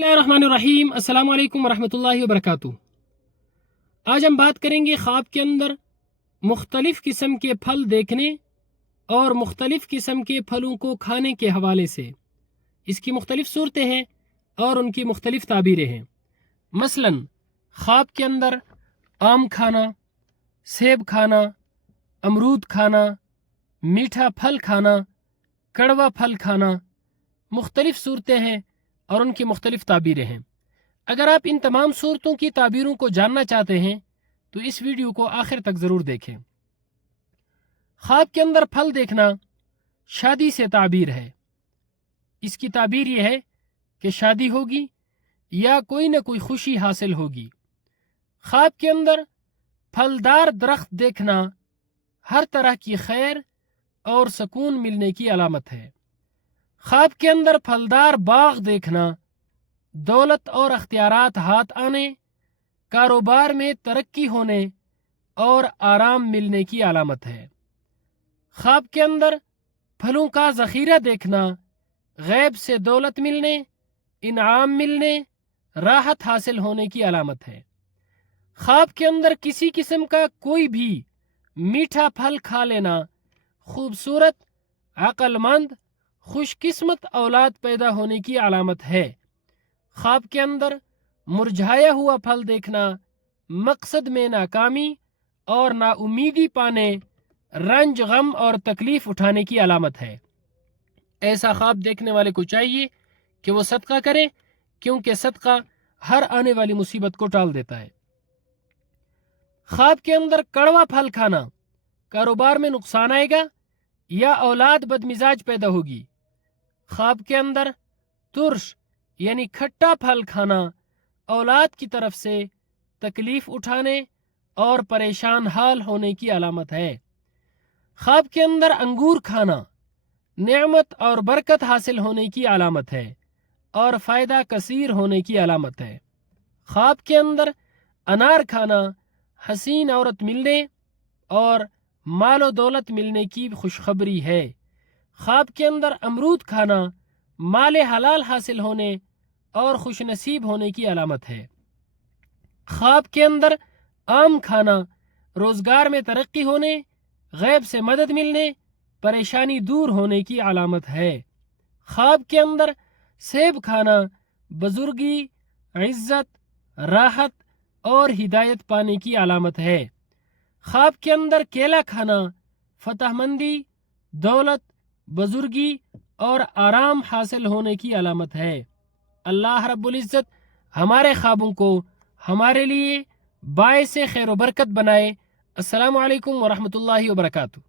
Bismillahirrahmanirrahim. अस्सलाम वालेकुम वरहमतुल्लाहि वबरकातुह। आज हम बात करेंगे ख्वाब के अंदर मुख्तलिफ़ किस्म के फल देखने और मुख्तलिफ़ किस्म के फलों को खाने के हवाले से। इसकी मुख्तलिफ़ सूरतें हैं और उनकी मुख्तलिफ़ ताबीरें हैं। मसलन ख्वाब के अंदर आम खाना, सेब खाना, अमरूद खाना, मीठा फल खाना, कड़वा फल खाना, मुख्तलिफ़ सूरतें हैं और उनकी मुख्तलिफ़ ताबीरें हैं। अगर आप इन तमाम सूरतों की ताबीरों को जानना चाहते हैं तो इस वीडियो को आखिर तक ज़रूर देखें। ख्वाब के अंदर फल देखना शादी से ताबीर है। इसकी ताबीर यह है कि शादी होगी या कोई न कोई खुशी हासिल होगी। ख्वाब के अंदर फलदार दरख्त देखना हर तरह की खैर और सुकून मिलने की अलामत है। ख्वाब के अंदर फलदार बाग देखना दौलत और अख्तियारात हाथ आने, कारोबार में तरक्की होने और आराम मिलने की अलामत है। ख्वाब के अंदर फलों का ज़ख़ीरा देखना गैब से दौलत मिलने, इनाम मिलने, राहत हासिल होने की अलामत है। ख्वाब के अंदर किसी किस्म का कोई भी मीठा फल खा लेना खूबसूरत, अक्लमंद, खुशकिस्मत औलाद पैदा होने की अलामत है। ख्वाब के अंदर मुरझाया हुआ फल देखना मकसद में नाकामी और नाउमीदी पाने, रंज, गम और तकलीफ उठाने की अलामत है। ऐसा ख्वाब देखने वाले को चाहिए कि वो सदका करे, क्योंकि सदका हर आने वाली मुसीबत को टाल देता है। ख्वाब के अंदर कड़वा फल खाना कारोबार में नुकसान आएगा या औलाद बदमिजाज पैदा होगी। ख्वाब के अंदर तुर्श यानी खट्टा फल खाना औलाद की तरफ से तकलीफ उठाने और परेशान हाल होने की अलामत है। ख्वाब के अंदर अंगूर खाना नेमत और बरकत हासिल होने की अलामत है और फ़ायदा कसीर होने की अलामत है। ख्वाब के अंदर अनार खाना हसीन औरत मिलने और मालो दौलत मिलने की खुशखबरी है। ख्वाब के अंदर अमरूद खाना माले हलाल हासिल होने और खुशनसीब होने की अलामत है। ख्वाब के अंदर आम खाना रोज़गार में तरक्की होने, गैब से मदद मिलने, परेशानी दूर होने की अलामत है। ख्वाब के अंदर सेब खाना बुजुर्गी, इज्जत, राहत और हिदायत पाने की अलामत है। ख्वाब के अंदर केला खाना फतहमंदी, दौलत, बुजुर्गी और आराम हासिल होने की अलामत है। अल्लाह रब्बुल इज़्ज़त हमारे ख्वाबों को हमारे लिए बाइसे खैर व बरकत बनाए। अस्सलामु अलैकुम वरहमतुल्लाहि वबरकातुहू।